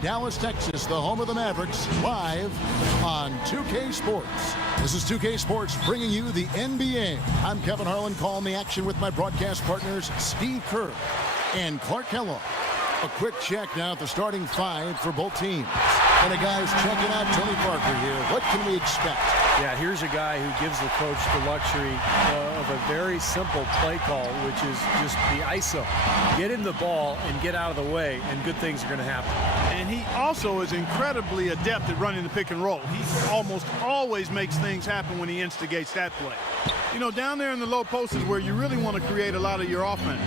Dallas, Texas, the home of the Mavericks, live on 2K Sports. This is 2K Sports bringing you the NBA. I'm Kevin Harlan, calling the action with my broadcast partners Steve Kerr and Clark Kellogg. A quick check now at the starting five for both teams. And the guys checking out Tony Parker here. What can we expect? Yeah, here's a guy who gives the coach the luxury of a very simple play call, which is just the ISO. Get in the ball and get out of the way, and good things are going to happen. And he also is incredibly adept at running the pick and roll. He almost always makes things happen when he instigates that play. You know, down there in the low post is where you really want to create a lot of your offense.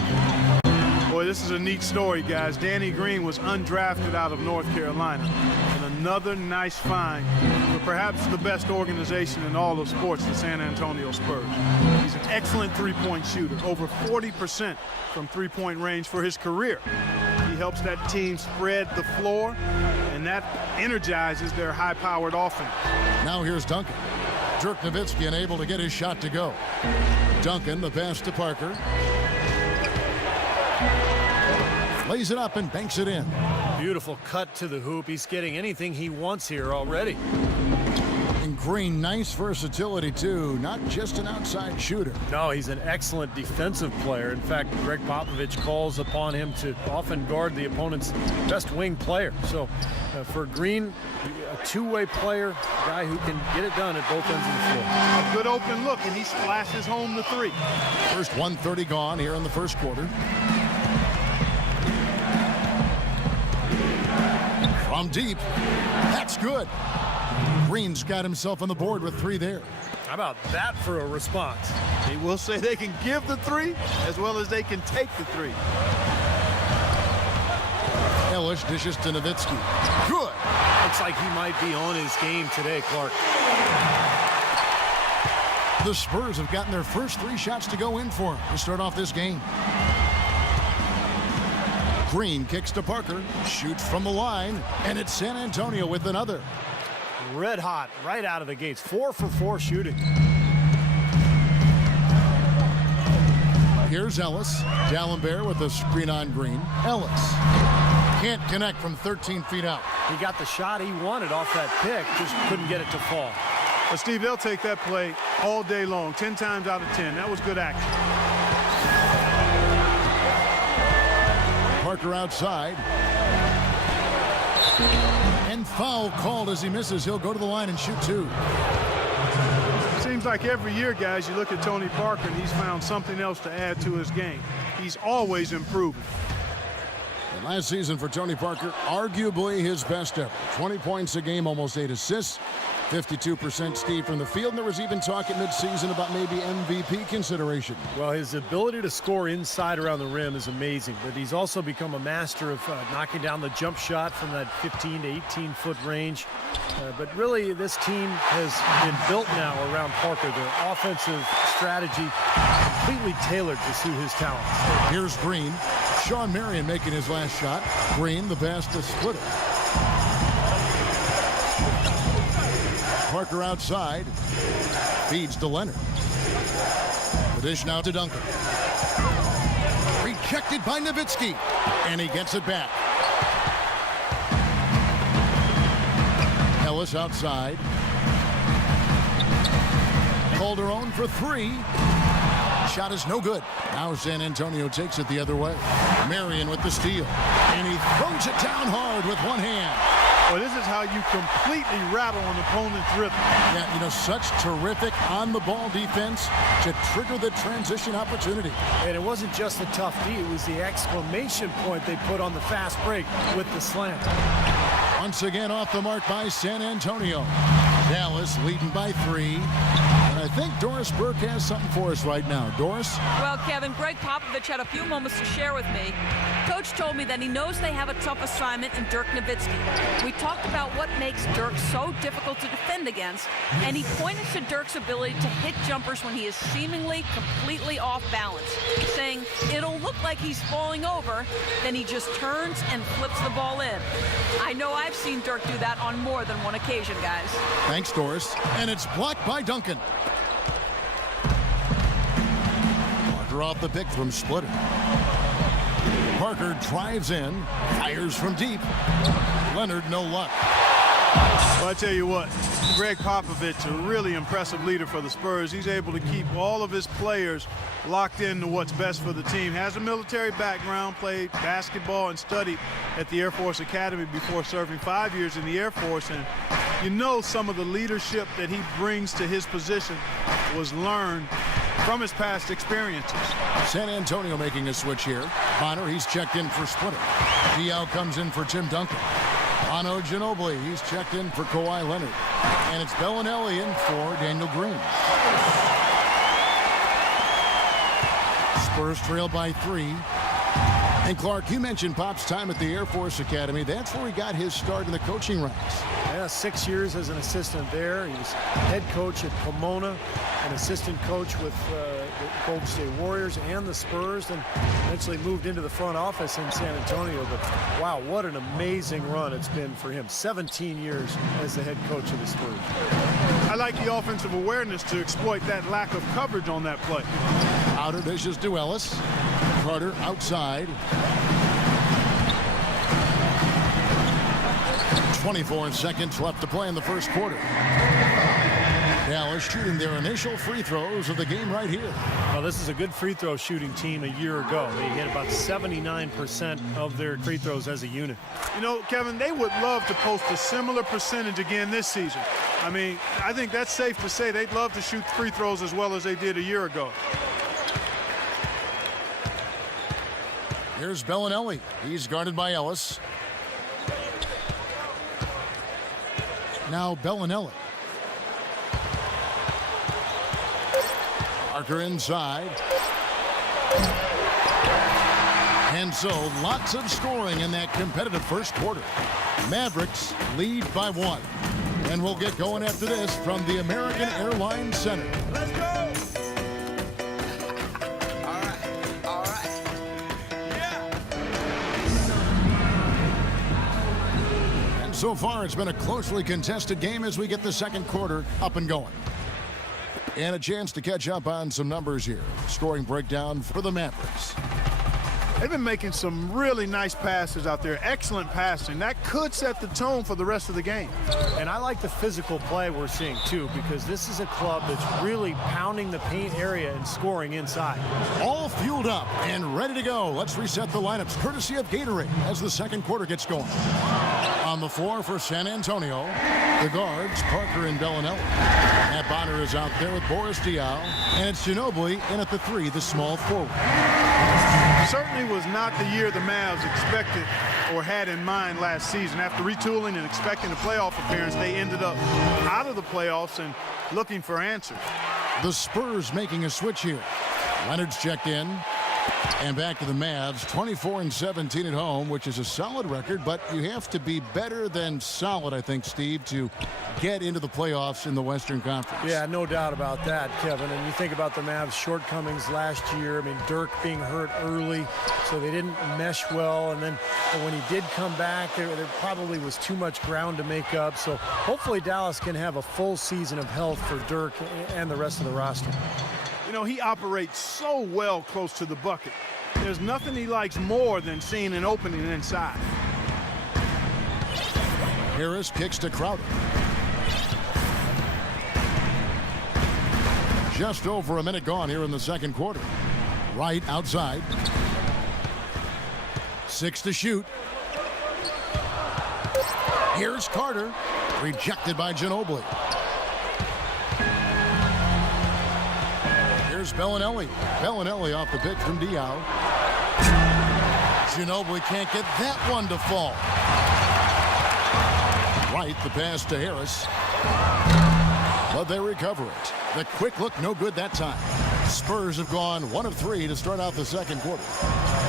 Boy, this is a neat story, guys. Danny Green was undrafted out of North Carolina. And another nice find for perhaps the best organization in all of sports, the San Antonio Spurs. He's an excellent three-point shooter, over 40% from three-point range for his career. He helps that team spread the floor, and that energizes their high-powered offense. Now here's Duncan. Dirk Nowitzki unable to get his shot to go. Duncan, the pass to Parker. Lays it up and banks it in. Beautiful cut to the hoop. He's getting anything he wants here already. And Green, nice versatility, too. Not just an outside shooter. No, he's an excellent defensive player. In fact, Greg Popovich calls upon him to often guard the opponent's best wing player. So for Green, a two-way player, a guy who can get it done at both ends of the floor. A good open look, and he splashes home the three. First 1:30 gone here in the first quarter. From deep, that's good. Green's got himself on the board with three there. How about that for a response? They will say they can give the three as well as they can take the three. Ellis dishes to Nowitzki. Good. Looks like he might be on his game today, Clark. The Spurs have gotten their first three shots to go in for him to start off this game. Green kicks to Parker, shoots from the line, and it's San Antonio with another. Red hot right out of the gates. 4 for 4 shooting. Here's Ellis. D'Alembert with a screen on Green. Ellis can't connect from 13 feet out. He got the shot he wanted off that pick, just couldn't get it to fall. But Steve, they'll take that play all day long, 10 times out of 10. That was good action. Parker outside. And foul called as he misses. He'll go to the line and shoot two. Seems like every year, guys, you look at Tony Parker and he's found something else to add to his game. He's always improving. And last season for Tony Parker, arguably his best ever. 20 points a game, almost 8 assists. 52% Steve from the field, and there was even talk at midseason about maybe MVP consideration. Well, his ability to score inside around the rim is amazing, but he's also become a master of knocking down the jump shot from that 15 to 18-foot range. But really, this team has been built now around Parker. Their offensive strategy completely tailored to suit his talents. Here's Green. Sean Marion making his last shot. Green, the pass to Splitter. Parker outside, feeds to Leonard. The dish now to Duncan. Rejected by Nowitzki, and he gets it back. Ellis outside. Calderon for three. Shot is no good. Now San Antonio takes it the other way. Marion with the steal, and he throws it down hard with one hand. Well, this is how you completely rattle an opponent's rhythm. Yeah, you know, such terrific on-the-ball defense to trigger the transition opportunity. And it wasn't just the tough D, it was the exclamation point they put on the fast break with the slam. Once again off the mark by San Antonio. Dallas leading by 3. And I think Doris Burke has something for us right now. Doris? Well, Kevin, Greg Popovich had a few moments to share with me. Coach told me that he knows they have a tough assignment in Dirk Nowitzki. We talked about what makes Dirk so difficult to defend against, and he pointed to Dirk's ability to hit jumpers when he is seemingly completely off balance, saying it'll look like he's falling over, then he just turns and flips the ball in. I know I've seen Dirk do that on more than one occasion, guys. Thanks, Doris. And it's blocked by Duncan. Parker off the pick from Splitter. Parker drives in, fires from deep. Leonard, no luck. Well, I tell you what, Greg Popovich, a really impressive leader for the Spurs. He's able to keep all of his players locked into what's best for the team. Has a military background, played basketball and studied at the Air Force Academy before serving 5 years in the Air Force. And you know some of the leadership that he brings to his position was learned from his past experiences. San Antonio making a switch here. Bonner, he's checked in for Splitter. Diaw comes in for Tim Duncan. Ano Ginobili, he's checked in for Kawhi Leonard. And it's Bellinelli in for Daniel Green. Spurs trail by 3. And Clark, you mentioned Pop's time at the Air Force Academy. That's where he got his start in the coaching ranks. Yeah, 6 years as an assistant there. He was head coach at Pomona, an assistant coach with the Golden State Warriors and the Spurs, and eventually moved into the front office in San Antonio. But wow, what an amazing run it's been for him. 17 years as the head coach of the Spurs. I like the offensive awareness to exploit that lack of coverage on that play. Outer dishes to Ellis. Carter outside. 24 seconds left to play in the first quarter. Dallas shooting their initial free throws of the game right here. Well, this is a good free throw shooting team a year ago. They hit about 79% of their free throws as a unit. You know, Kevin, they would love to post a similar percentage again this season. I mean, I think that's safe to say they'd love to shoot free throws as well as they did a year ago. Here's Bellinelli. He's guarded by Ellis. Now Bellinelli. Parker inside. And so lots of scoring in that competitive first quarter. Mavericks lead by 1. And we'll get going after this from the American Airlines Center. Let's go! So far, it's been a closely contested game as we get the second quarter up and going. And a chance to catch up on some numbers here. Scoring breakdown for the Mavericks. They've been making some really nice passes out there. Excellent passing. That could set the tone for the rest of the game. And I like the physical play we're seeing, too, because this is a club that's really pounding the paint area and scoring inside. All fueled up and ready to go. Let's reset the lineups, courtesy of Gatorade, as the second quarter gets going. On the floor for San Antonio, the guards, Parker and Bellinelli. Matt Bonner is out there with Boris Diaw. And it's Ginobili in at the 3, the small forward. Certainly was not the year the Mavs expected or had in mind last season. After retooling and expecting a playoff appearance, they ended up out of the playoffs and looking for answers. The Spurs making a switch here. Leonard's checked in. And back to the Mavs, 24-17 at home, which is a solid record, but you have to be better than solid, I think, Steve, to get into the playoffs in the Western Conference. Yeah, no doubt about that, Kevin. And you think about the Mavs' shortcomings last year. I mean, Dirk being hurt early, so they didn't mesh well. And then when he did come back, there probably was too much ground to make up. So hopefully Dallas can have a full season of health for Dirk and the rest of the roster. You know, he operates so well close to the bucket. There's nothing he likes more than seeing an opening inside. Harris kicks to Crowder. Just over a minute gone here in the second quarter. Right outside. 6 to shoot. Here's Carter. Rejected by Ginobili. Here's Bellinelli. Bellinelli off the pick from Diaw. Ginobili can't get that one to fall. Right, the pass to Harris. But they recover it. The quick look, no good that time. Spurs have gone 1 of 3 to start out the second quarter.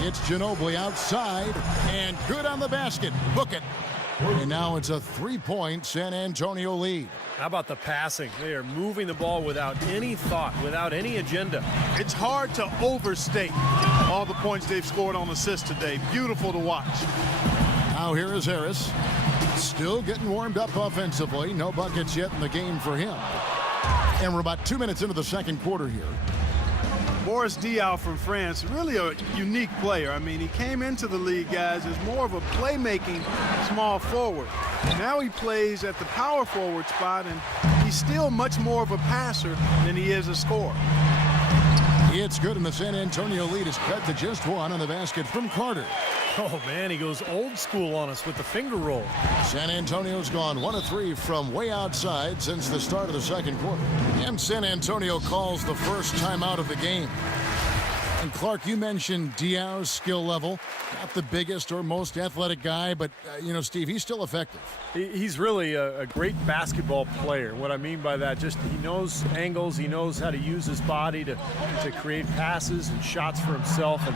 It's Ginobili outside and good on the basket. Book it. And now it's a 3-point San Antonio lead. How about the passing? They are moving the ball without any thought, without any agenda. It's hard to overstate all the points they've scored on assists today. Beautiful to watch. Now here is Harris. Still getting warmed up offensively. No buckets yet in the game for him. And we're about 2 minutes into the second quarter here. Boris Diaw from France, really a unique player. I mean, he came into the league, guys, as more of a playmaking small forward. Now he plays at the power forward spot, and he's still much more of a passer than he is a scorer. It's good, and the San Antonio lead is cut to just one on the basket from Carter. Oh, man, he goes old school on us with the finger roll. San Antonio's gone 1 of 3 from way outside since the start of the second quarter. And San Antonio calls the first timeout of the game. And Clark, you mentioned Diaw's skill level. Not the biggest or most athletic guy, but, Steve, he's still effective. He's really a great basketball player. What I mean by that, just he knows angles, he knows how to use his body to create passes and shots for himself. And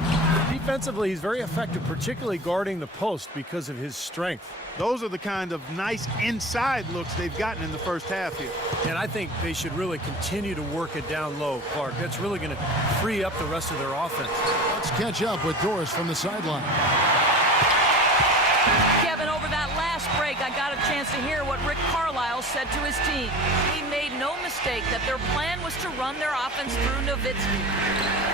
defensively, he's very effective, particularly guarding the post because of his strength. Those are the kind of nice inside looks they've gotten in the first half here. And I think they should really continue to work it down low, Clark. That's really going to free up the rest of their offense. Let's catch up with Doris from the sideline. Kevin, over that last break, I got a chance to hear what Rick Carlisle said to his team. He made no mistake that their plan was to run their offense through Nowitzki.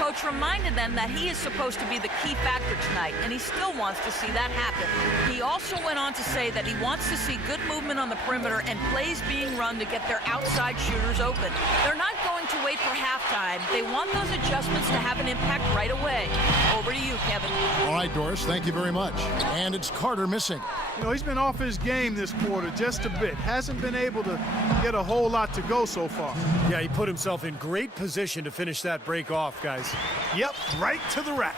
Coach reminded them that he is supposed to be the key factor tonight, and he still wants to see that happen. He also went on to say that he wants to see good movement on the perimeter and plays being run to get their outside shooters open. They're not going to wait for halftime. They want those adjustments to have an impact right away. Over to you, Kevin. All right, Doris, thank you very much. And it's Carter missing. He's been off his game this quarter just a bit. Hasn't been able to get a whole lot to go so far. Yeah, he put himself in great position to finish that break off, guys. Yep, right to the rack.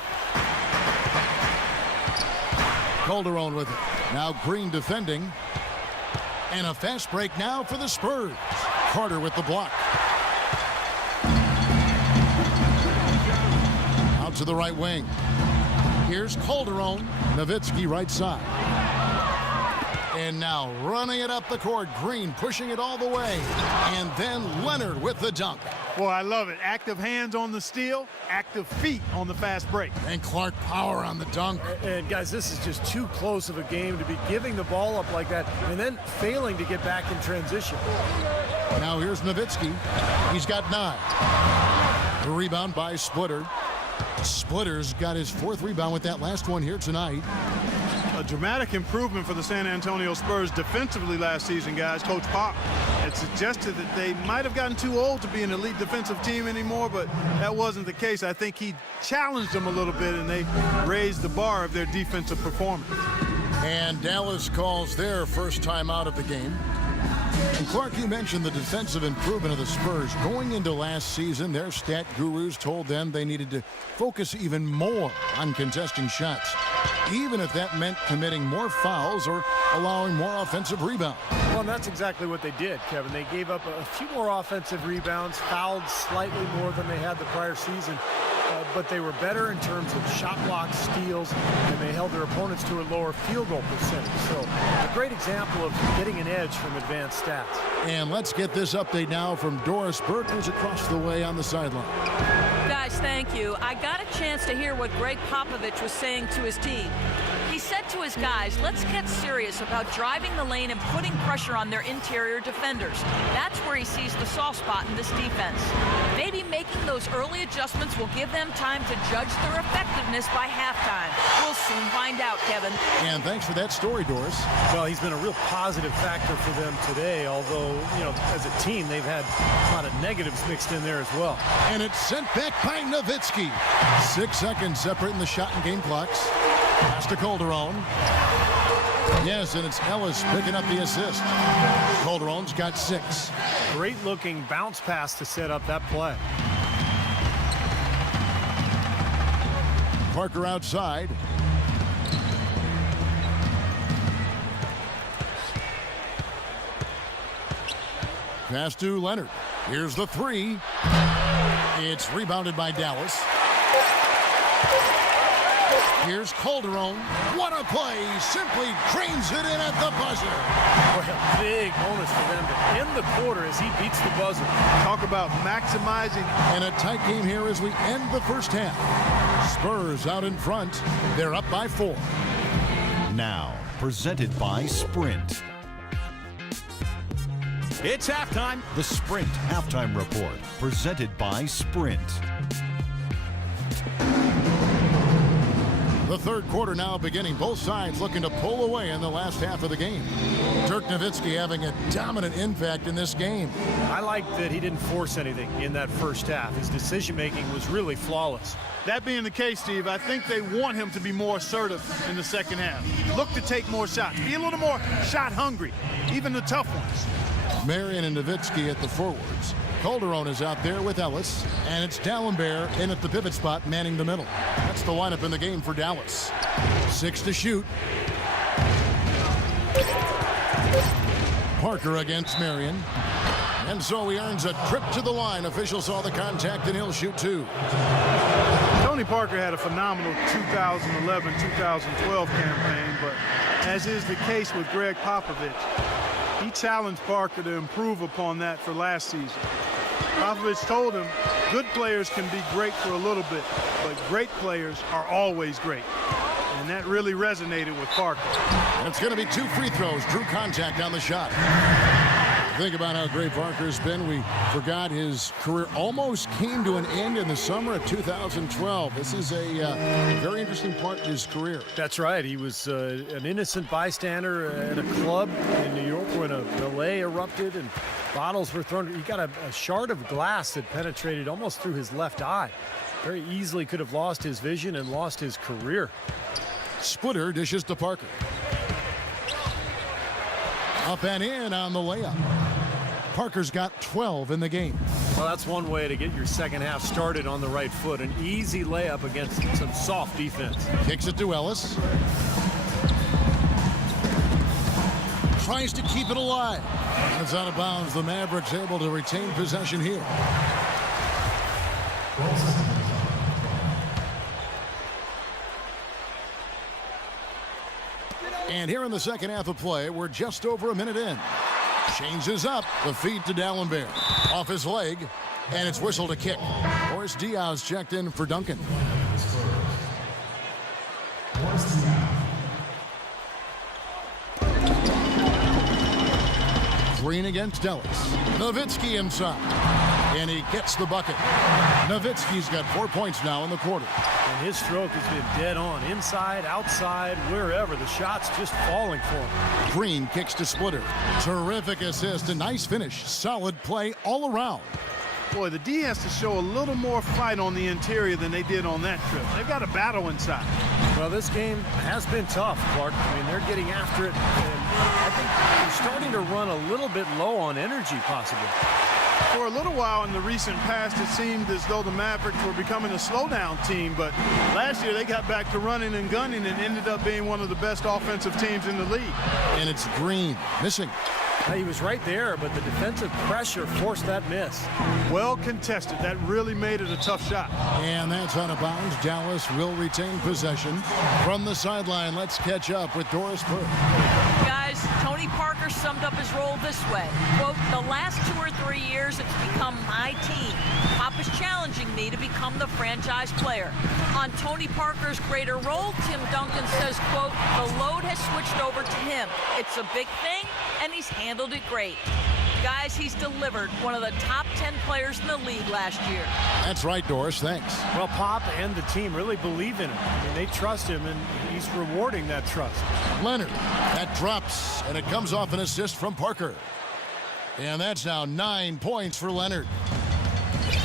Calderon with it. Now Green defending. And a fast break now for the Spurs. Carter with the block. Out to the right wing. Here's Calderon. Nowitzki right side. And now running it up the court. Green pushing it all the way. And then Leonard with the dunk. Boy, I love it. Active hands on the steal, active feet on the fast break. And Clark power on the dunk. And guys, this is just too close of a game to be giving the ball up like that and then failing to get back in transition. Now here's Nowitzki. He's got 9. The rebound by Splitter. Splitter's got his 4th rebound with that last one here tonight. A dramatic improvement for the San Antonio Spurs defensively last season, guys. Coach Pop had suggested that they might have gotten too old to be an elite defensive team anymore, but that wasn't the case. I think he challenged them a little bit, and they raised the bar of their defensive performance. And Dallas calls their first time out of the game. And Clark, you mentioned the defensive improvement of the Spurs. Going into last season, their stat gurus told them they needed to focus even more on contesting shots, even if that meant committing more fouls or allowing more offensive rebounds. Well, and that's exactly what they did, Kevin. They gave up a few more offensive rebounds, fouled slightly more than they had the prior season. But they were better in terms of shot blocks, steals, and they held their opponents to a lower field goal percentage. So a great example of getting an edge from advanced stats. And let's get this update now from Doris Burke, who's across the way on the sideline. Guys, thank you. I got a chance to hear what Greg Popovich was saying to his team. He said to his guys, let's get serious about driving the lane and putting pressure on their interior defenders. That's where he sees the soft spot in this defense. Maybe making those early adjustments will give them time to judge their effectiveness by halftime. We'll soon find out, Kevin. And thanks for that story, Doris. Well, he's been a real positive factor for them today, although, as a team, they've had a lot of negatives mixed in there as well. And it's sent back by Nowitzki. 6 seconds separating the shot and game clocks. Pass to Calderon. Yes, and it's Ellis picking up the assist. Calderon's got 6. Great looking bounce pass to set up that play. Parker outside. Pass to Leonard. Here's the 3. It's rebounded by Dallas. Here's Calderon. What a play. Simply drains it in at the buzzer. Well, big bonus for them to end the quarter as he beats the buzzer. Talk about maximizing. And a tight game here as we end the first half. Spurs out in front. They're up by 4. Now, presented by Sprint. It's halftime. The Sprint Halftime Report, presented by Sprint. The third quarter now beginning. Both sides looking to pull away in the last half of the game. Dirk Nowitzki having a dominant impact in this game. I like that he didn't force anything in that first half. His decision-making was really flawless. That being the case, Steve, I think they want him to be more assertive in the second half. Look to take more shots. Be a little more shot hungry, even the tough ones. Marion and Nowitzki at the forwards. Calderon is out there with Ellis, and it's Dallenberg in at the pivot spot, manning the middle. That's the lineup in the game for Dallas. 6 to shoot. Parker against Marion. And so he earns a trip to the line. Officials saw the contact, and he'll shoot 2. Tony Parker had a phenomenal 2011-2012 campaign, but as is the case with Greg Popovich, he challenged Parker to improve upon that for last season. Popovich told him, good players can be great for a little bit, but great players are always great. And that really resonated with Parker. And it's going to be 2 free throws. Drew contact on the shot. Think about how great Parker's been. We forgot his career almost came to an end in the summer of 2012. This is a very interesting part of his career. That's right. He was an innocent bystander at a club in New York when a melee erupted and bottles were thrown. He got a shard of glass that penetrated almost through his left eye. Very easily could have lost his vision and lost his career. Splitter dishes to Parker. Up and in on the layup. Parker's got 12 in the game. Well, that's one way to get your second half started on the right foot. An easy layup against some soft defense. Kicks it to Ellis. Tries to keep it alive. And it's out of bounds. The Mavericks able to retain possession here. And here in the second half of play, we're just over a minute in. Changes up. The feed to Dallenberg. Off his leg. And it's whistled a kick. Boris Diaz checked in for Duncan. Green against Ellis. Nowitzki inside. And he gets the bucket. Nowitzki's got 4 points now in the quarter. And his stroke has been dead on. Inside, outside, wherever. The shot's just falling for him. Green kicks to Splitter. Terrific assist. A nice finish. Solid play all around. Boy, the D has to show a little more fight on the interior than they did on that trip. They've got a battle inside. Well, this game has been tough, Clark. I mean, they're getting after it. And I think they're starting to run a little bit low on energy, possibly. For a little while in the recent past, it seemed as though the Mavericks were becoming a slowdown team, but last year they got back to running and gunning and ended up being one of the best offensive teams in the league. And it's Green missing. He was right there, but the defensive pressure forced that miss. Well contested. That really made it a tough shot. And that's out of bounds. Dallas will retain possession. From the sideline, let's catch up with Doris Burke. Guys, Tony Parker summed up his role this way. Quote, the last 2 or 3 years, it's become my team. Pop is challenging me to become the franchise player. On Tony Parker's greater role, Tim Duncan says, quote, the load has switched over to him. It's a big thing, and he's handled it great. Guys, he's delivered. One of the top 10 players in the league last year. That's right, Doris. Thanks. Well, Pop and the team really believe in him. I mean, they trust him, and he's rewarding that trust. Leonard. That drops, and it comes off an assist from Parker. And that's now 9 points for Leonard.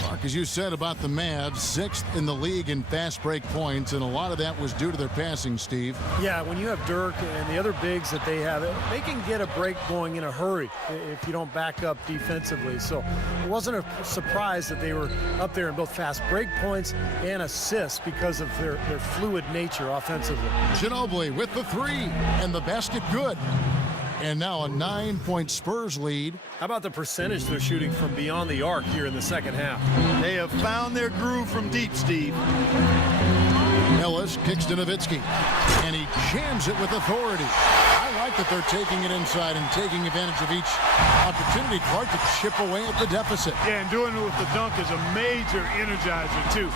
Mark, as you said about the Mavs, 6th in the league in fast break points, and a lot of that was due to their passing, Steve. Yeah, when you have Dirk and the other bigs that they have, they can get a break going in a hurry if you don't back up defensively. So it wasn't a surprise that they were up there in both fast break points and assists because of their fluid nature offensively. Ginobili with the 3, and the basket good. And now a 9-point Spurs lead. How about the percentage they're shooting from beyond the arc here in the second half? They have found their groove from deep, Steve. Ellis kicks to Nowitzki, and he jams it with authority. I like that they're taking it inside and taking advantage of each opportunity, Clark, to chip away at the deficit. Yeah, and doing it with the dunk is a major energizer, too.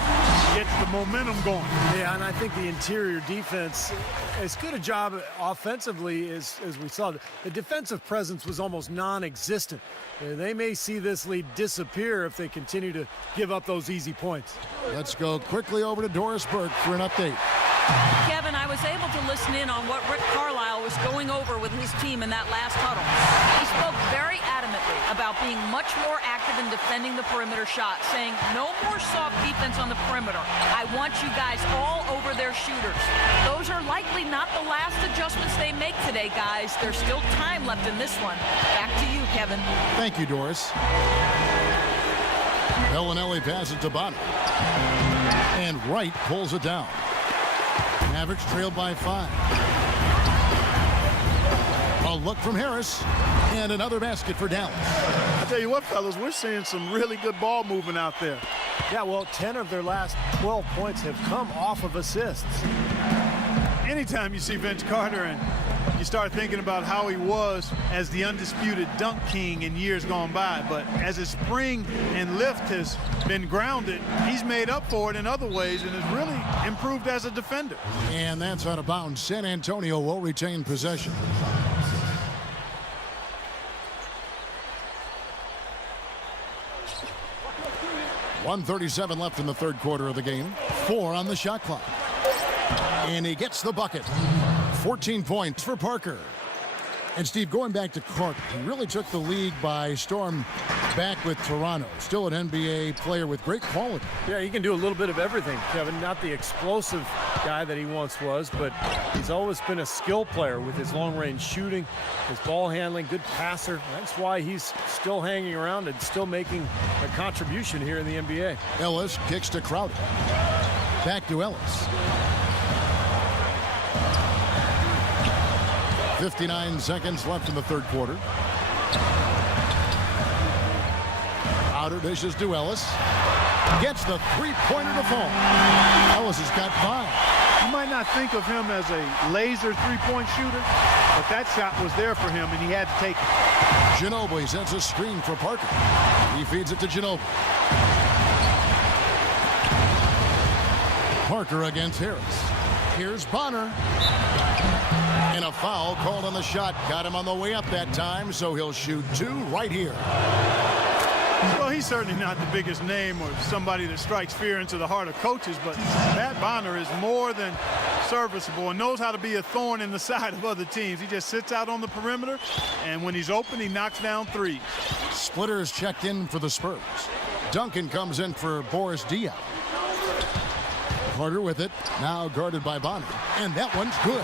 Gets the momentum going. Yeah, and I think the interior defense, as good a job offensively as we saw. The defensive presence was almost non-existent. They may see this lead disappear if they continue to give up those easy points. Let's go quickly over to Doris Burke for an update. Kevin, I was able to listen in on what Rick Carlisle was going over with his team in that last huddle. He spoke very adamantly about being much more active in defending the perimeter shot, saying no more soft defense on the perimeter. I want you guys all over their shooters. Those are likely not the last adjustments they make today, guys. There's still time left in this one. Back to you, Kevin. Thank you, Doris. Bellinelli passes to Bonner. And Wright pulls it down. Mavericks trailed by 5. A look from Harris, and another basket for Dallas. I tell you what, fellas, we're seeing some really good ball movement out there. Yeah, well, 10 of their last 12 points have come off of assists. Anytime you see Vince Carter and you start thinking about how he was as the undisputed dunk king in years gone by, but as his spring and lift has been grounded, he's made up for it in other ways and has really improved as a defender. And that's out of bounds. San Antonio will retain possession. .137 left in the third quarter of the game. 4 on the shot clock. And he gets the bucket. 14 points for Parker. And Steve, going back to Clark, he really took the league by storm back with Toronto. Still an NBA player with great quality. Yeah, he can do a little bit of everything, Kevin. Not the explosive guy that he once was, but he's always been a skill player with his long-range shooting, his ball handling, good passer. That's why he's still hanging around and still making a contribution here in the NBA. Ellis kicks to Crowder. Back to Ellis. 59 seconds left in the third quarter. Crowder dishes to Ellis. Gets the three-pointer to fall. Ellis has got 5. You might not think of him as a laser three-point shooter, but that shot was there for him, and he had to take it. Ginobili sends a screen for Parker. He feeds it to Ginobili. Parker against Harris. Here's Bonner. And a foul called on the shot. Got him on the way up that time, so he'll shoot 2 right here. Well, he's certainly not the biggest name or somebody that strikes fear into the heart of coaches, but Matt Bonner is more than serviceable and knows how to be a thorn in the side of other teams. He just sits out on the perimeter, and when he's open, he knocks down 3s. Splitter is checked in for the Spurs. Duncan comes in for Boris Diaw. Carter with it, now guarded by Bonner. And that one's good.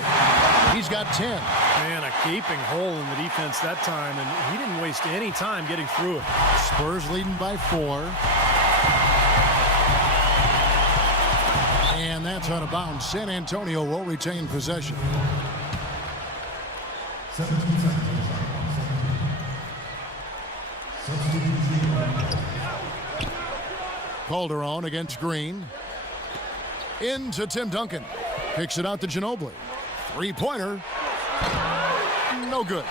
He's got 10. Man, a gaping hole in the defense that time, and he didn't waste any time getting through it. Spurs leading by 4. And that's out of bounds. San Antonio will retain possession. Calderon against Green. Into Tim Duncan. Kicks it out to Ginobili. Three-pointer. No good.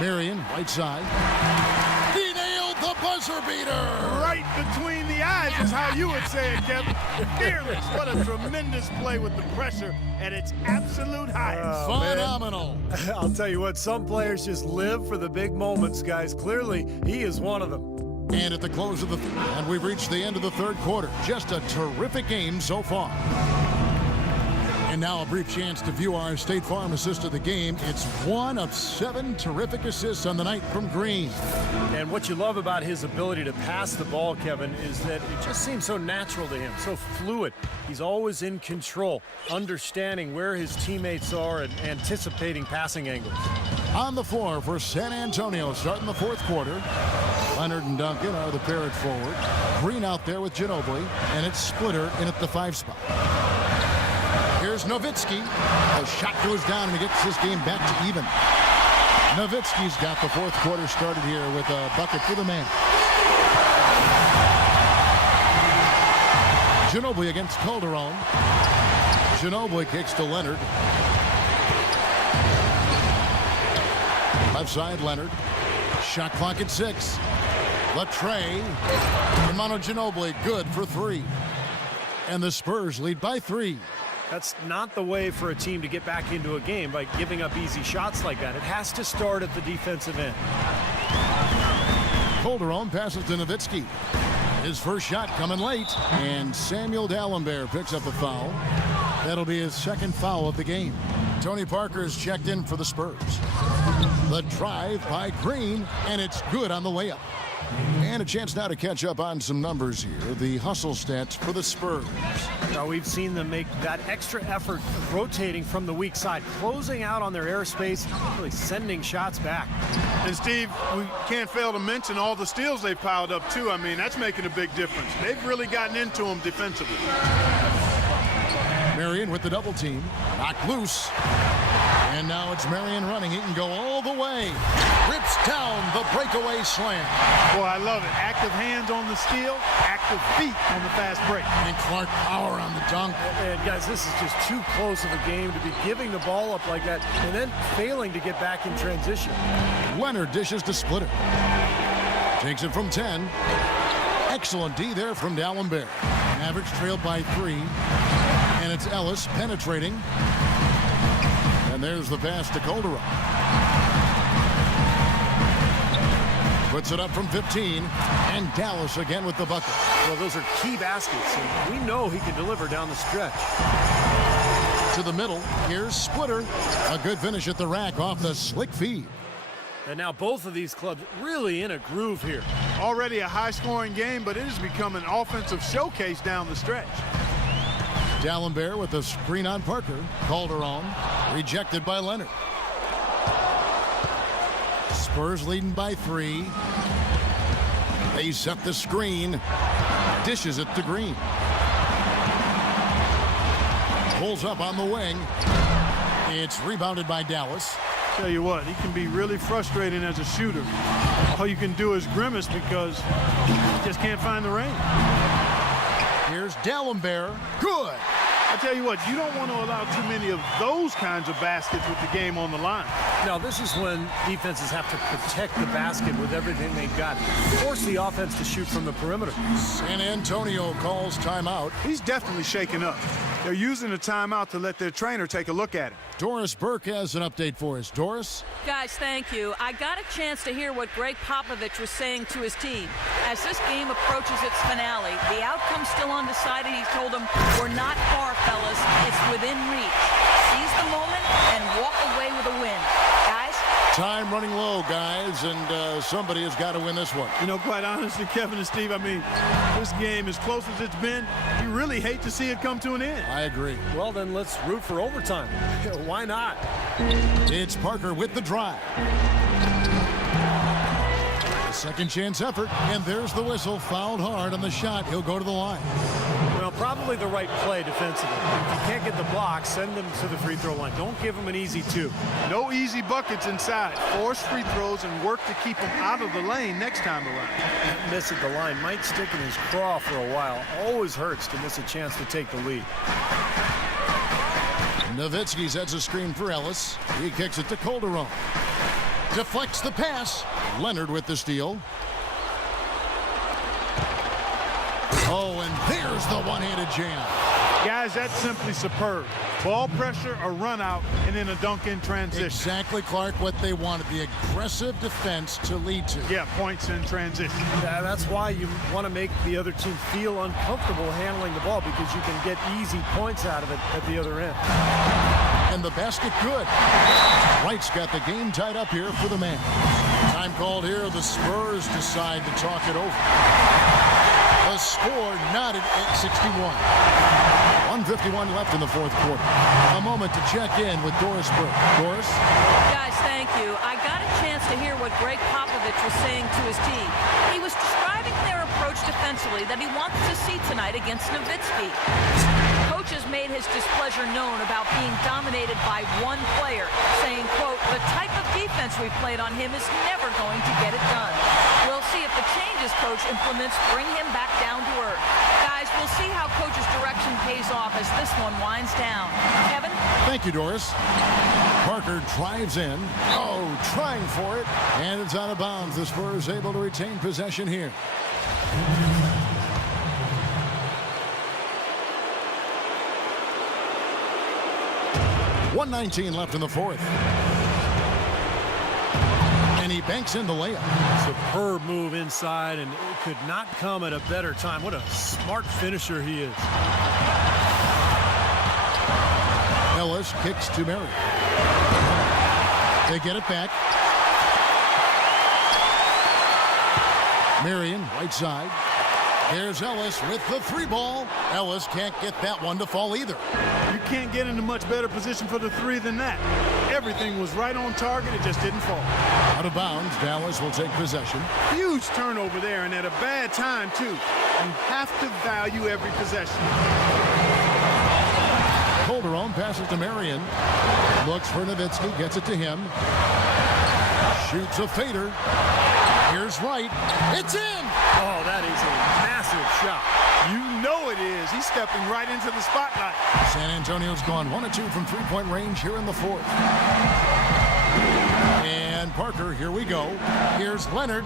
Marion, right side. He nailed the buzzer beater. Right between the eyes is how you would say it, Kevin. Fearless. What a tremendous play with the pressure at its absolute highest. Phenomenal. I'll tell you what, some players just live for the big moments, guys. Clearly, he is one of them. And at the close of the and we've reached the end of the third quarter. Just a terrific game so far. And now a brief chance to view our State Farm assist of the game. It's 1 of 7 terrific assists on the night from Green. And what you love about his ability to pass the ball, Kevin, is that it just seems so natural to him, so fluid. He's always in control, understanding where his teammates are and anticipating passing angles. On the floor for San Antonio starting the fourth quarter. Leonard and Duncan are the pair at forward. Green out there with Ginobili, and it's Splitter in at the 5 spot. Here's Nowitzki. The shot goes down, and he gets this game back to even. Nowitzki's got the fourth quarter started here with a bucket for the man. Ginobili against Calderon. Ginobili kicks to Leonard. Left side, Leonard. Shot clock at 6. Latre. Romano Ginobili good for 3. And the Spurs lead by 3. That's not the way for a team to get back into a game by giving up easy shots like that. It has to start at the defensive end. Calderon passes to Nowitzki. His first shot coming late, and Samuel Dalembert picks up the foul. That'll be his second foul of the game. Tony Parker is checked in for the Spurs. The drive by Green, and it's good on the layup. And a chance now to catch up on some numbers here. The hustle stats for the Spurs. Now we've seen them make that extra effort of rotating from the weak side, closing out on their airspace, really sending shots back. And Steve, we can't fail to mention all the steals they've piled up too. I mean, that's making a big difference. They've really gotten into them defensively. Marion with the double team, knocked loose. And now it's Marion running. He can go all the way. Rips down the breakaway slam. Boy, I love it. Active hands on the steal, active feet on the fast break. And Clark power on the dunk. And guys, this is just too close of a game to be giving the ball up like that and then failing to get back in transition. Leonard dishes to Splitter. Takes it from 10. Excellent D there from Dalembert. Mavericks trailed by 3. And it's Ellis penetrating. And there's the pass to Calderon. Puts it up from 15. And Dallas again with the bucket. Well, those are key baskets, and we know he can deliver down the stretch. To the middle. Here's Splitter. A good finish at the rack off the slick feed. And now both of these clubs really in a groove here. Already a high-scoring game, but it has become an offensive showcase down the stretch. Dalembert with a screen on Parker. Calderon rejected by Leonard. Spurs leading by 3. They set the screen. Dishes it to Green. Pulls up on the wing. It's rebounded by Dallas. Tell you what, he can be really frustrating as a shooter. All you can do is grimace because he just can't find the range. Here's Dalembert. Good. I tell you what, you don't want to allow too many of those kinds of baskets with the game on the line. Now, this is when defenses have to protect the basket with everything they've got. Force the offense to shoot from the perimeter. San Antonio calls timeout. He's definitely shaken up. They're using the timeout to let their trainer take a look at it. Doris Burke has an update for us. Doris? Guys, thank you. I got a chance to hear what Greg Popovich was saying to his team. As this game approaches its finale, the outcome's still undecided. He told them, we're not far, fellas. It's within reach. Seize the moment and walk away with a win. Guys? Time running low, guys, and somebody has got to win this one. You know, quite honestly, Kevin and Steve, I mean, this game, as close as it's been, you really hate to see it come to an end. I agree. Well, then let's root for overtime. Why not? It's Parker with the drive. A second chance effort, and there's the whistle. Fouled hard on the shot. He'll go to the line. Well, probably the right play defensively. If you can't get the block, send them to the free throw line. Don't give them an easy 2. No easy buckets inside. Force free throws and work to keep them out of the lane next time around. Miss at the line might stick in his craw for a while. Always hurts to miss a chance to take the lead. Nowitzki sets a screen for Ellis. He kicks it to Calderon. Deflects the pass. Leonard with the steal. Oh, and there's the one-handed jam. Guys, that's simply superb. Ball pressure, a run out, and then a dunk in transition. Exactly, Clark, what they wanted. The aggressive defense to lead to. Yeah, points in transition. Yeah, that's why you want to make the other team feel uncomfortable handling the ball, because you can get easy points out of it at the other end. And the basket good. Wright's got the game tied up here for the man. Time called here. The Spurs decide to talk it over. The score knotted at 61. 1:51 left in the fourth quarter. A moment to check in with Doris Burke. Doris? Guys, thank you. I got a chance to hear what Greg Popovich was saying to his team. He was describing their approach defensively that he wants to see tonight against Nowitzki. Coach has made his displeasure known about being dominated by one player, saying, quote, the type of defense we played on him is never going to get it done. We'll see if the changes Coach implements bring him back down to earth. Guys, we'll see how Coach's direction pays off as this one winds down. Kevin? Thank you, Doris. Parker drives in. Oh, trying for it. And it's out of bounds. The Spurs able to retain possession here. .119 left in the fourth. And he banks in the layup. Superb move inside, and it could not come at a better time. What a smart finisher he is. Ellis kicks to Marion. They get it back. Marion, right side. There's Ellis with the three ball. Ellis can't get that one to fall either. You can't get in a much better position for the three than that. Everything was right on target. It just didn't fall. Out of bounds, Dallas will take possession. Huge turnover there, and at a bad time, too. You have to value every possession. Calderon passes to Marion. Looks for Nowitzki, gets it to him. Shoots a fader. Here's Wright. It's in! Oh, that is a massive shot. You know it is. He's stepping right into the spotlight. San Antonio's gone 1 of 2 from three-point range here in the fourth. And Parker, here we go. Here's Leonard.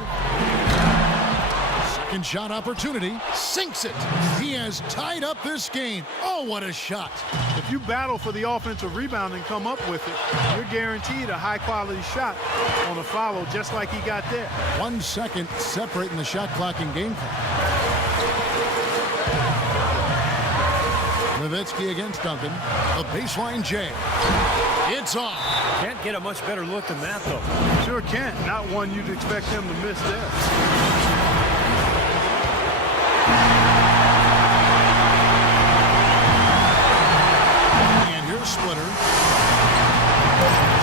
Second shot opportunity. Sinks it. He has tied up this game. Oh, what a shot. If you battle for the offensive rebound and come up with it, you're guaranteed a high-quality shot on a follow just like he got there. 1 second separating the shot clock and game clock. Nowitzki against Duncan. A baseline J. It's off. Can't get a much better look than that, though. Sure can't. Not one you'd expect him to miss there. And here's Splitter.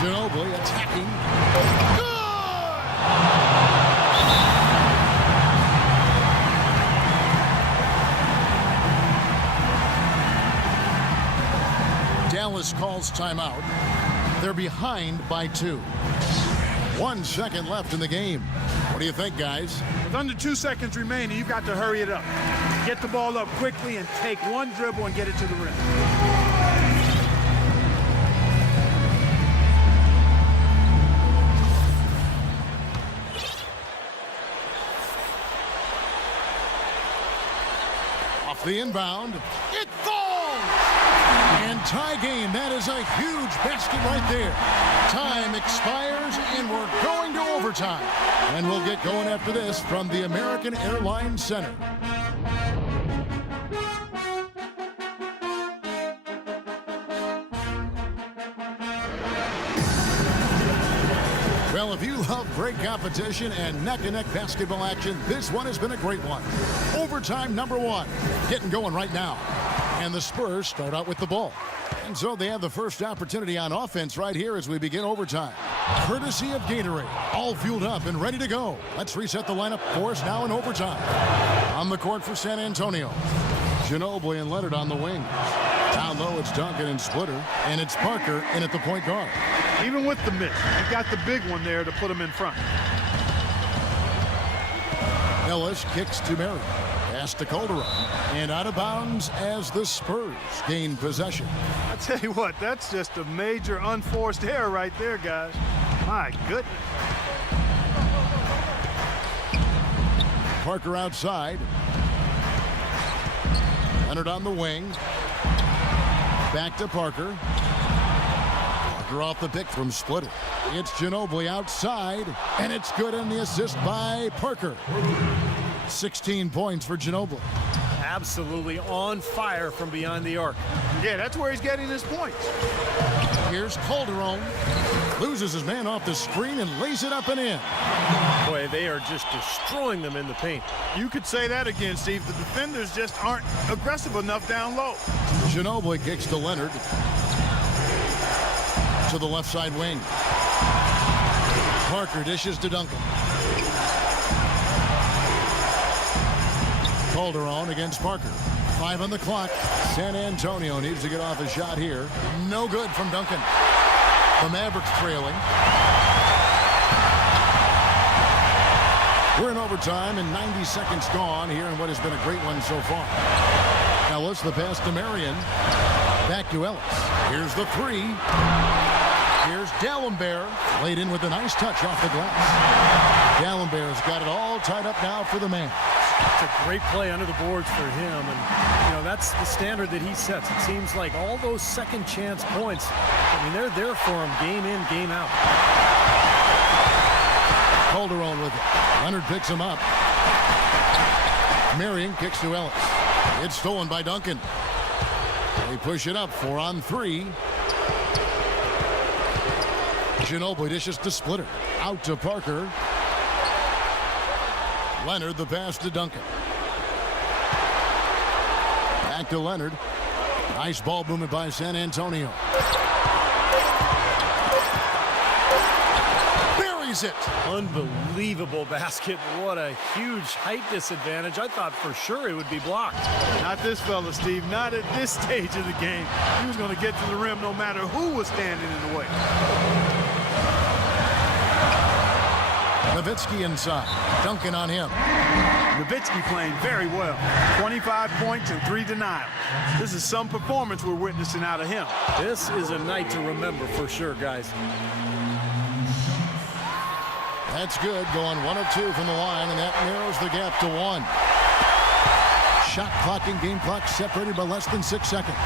Ginobili attacking. Dallas calls timeout. They're behind by 2. 1 second left in the game. What do you think, guys? With under 2 seconds remaining, you've got to hurry it up. Get the ball up quickly and take one dribble and get it to the rim. Off the inbound. It falls! And tie game. That is a huge basket right there. Time expires, and we're going to overtime. And we'll get going after this from the American Airlines Center. Well, if you love great competition and neck-and-neck basketball action, this one has been a great one. Overtime number 1. Getting going right now. And the Spurs start out with the ball. And so they have the first opportunity on offense right here as we begin overtime. Courtesy of Gatorade. All fueled up and ready to go. Let's reset the lineup for us now in overtime. On the court for San Antonio. Ginobili and Leonard on the wing. Down low, it's Duncan and Splitter. And it's Parker in at the point guard. Even with the miss, you got the big one there to put him in front. Ellis kicks to Marion. Pass to Calderon. And out of bounds as the Spurs gain possession. I tell you what, that's just a major unforced error right there, guys. My goodness. Parker outside. Leonard on the wing. Back to Parker. Parker off the pick from Splitter. It's Ginobili outside, and it's good, and the assist by Parker. 16 points for Ginobili. Absolutely on fire from behind the arc. Yeah, that's where he's getting his points. Here's Calderon. Loses his man off the screen and lays it up and in. Boy, they are just destroying them in the paint. You could say that again, Steve. The defenders just aren't aggressive enough down low. Ginobili kicks to Leonard. To the left side wing. Parker dishes to Duncan. Calderon against Parker. 5 on the clock. San Antonio needs to get off a shot here. No good from Duncan. The Mavericks trailing. We're in overtime and 90 seconds gone here in what has been a great one so far. Ellis, the pass to Marion. Back to Ellis. Here's the 3. Here's D'Alembert. Laid in with a nice touch off the glass. D'Alembert's got it all tied up now for the man. It's a great play under the boards for him, and you know that's the standard that he sets. It seems like all those second chance points, I mean, they're there for him game in, game out. Calderon with it. Leonard picks him up. Marion kicks to Ellis. It's stolen by Duncan. They push it up 4-on-3. Ginobili dishes to Splitter. Out to Parker. Leonard the pass to Duncan. Back to Leonard. Nice ball movement by San Antonio. Buries it. Unbelievable basket. What a huge height disadvantage. I thought for sure it would be blocked. Not this fella, Steve. Not at this stage of the game. He was going to get to the rim no matter who was standing in the way. Nowitzki inside. Duncan on him. Nowitzki playing very well. 25 points and 3 denials. This is some performance we're witnessing out of him. This is a night to remember for sure, guys. That's good. Going 1 of 2 from the line, and that narrows the gap to 1. Shot clock and game clock separated by less than 6 seconds.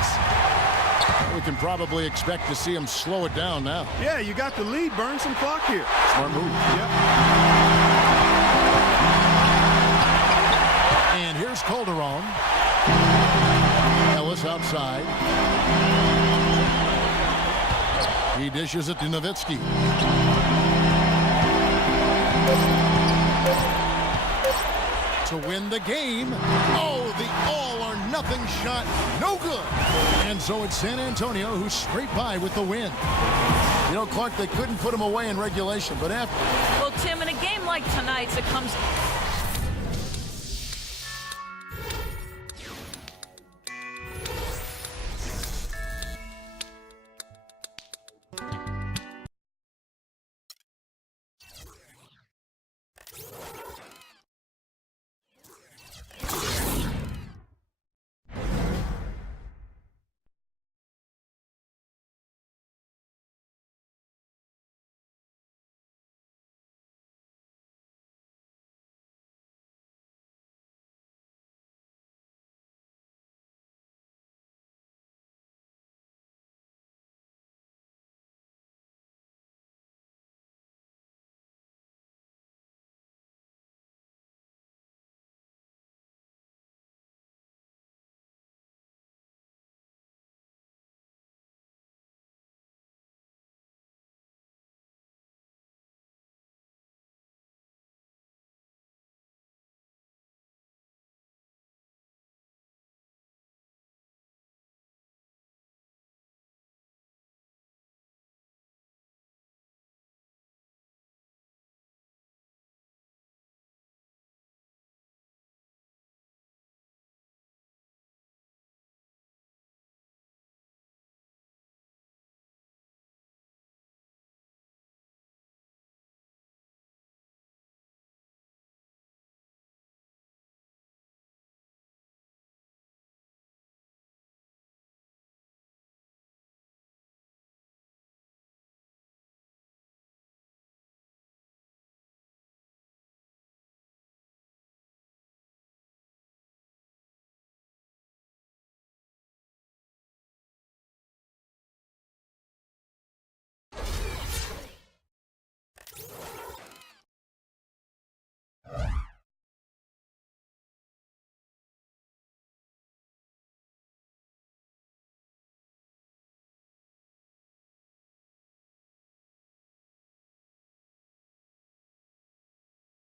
We can probably expect to see him slow it down now. Yeah, you got the lead. Burn some clock here. Smart move. Yep. And here's Calderon. Ellis outside. He dishes it to Nowitzki. To win the game. Oh, the all-or-nothing shot. No good. And so it's San Antonio who scraped by with the win. You know, Clark, they couldn't put him away in regulation, but after. Well, Tim, in a game like tonight's, it comes